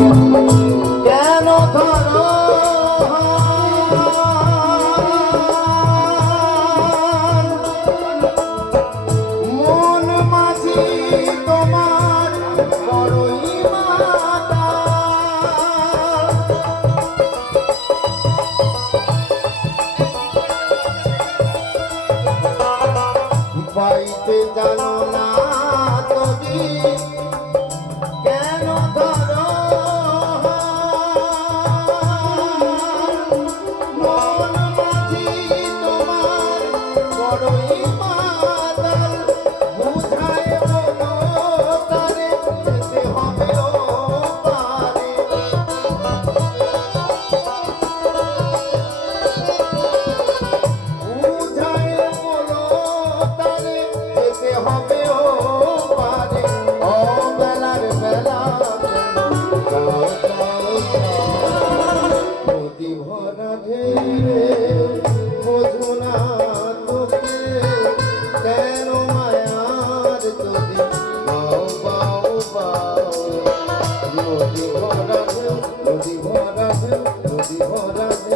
কেন ধরো মন মাঝি তোমার বড়ই মাতা পাইতে জানো না তবে কেন ধরো মন মাঝি তোমার বড়ই মাতাল বুঝায় বলো তারে যেতে হবে ও পারে বুঝায় বলো তারে যেতে হবে ও পারে ও বেলার বেলা নদী ভরা ঢেলে বোঝো না তোকে কেন মায়ার যদি বাও বাও বাও নদী ভরা ঢেউ নদী ভরা ঢেউ নদী ভরা ঢেউ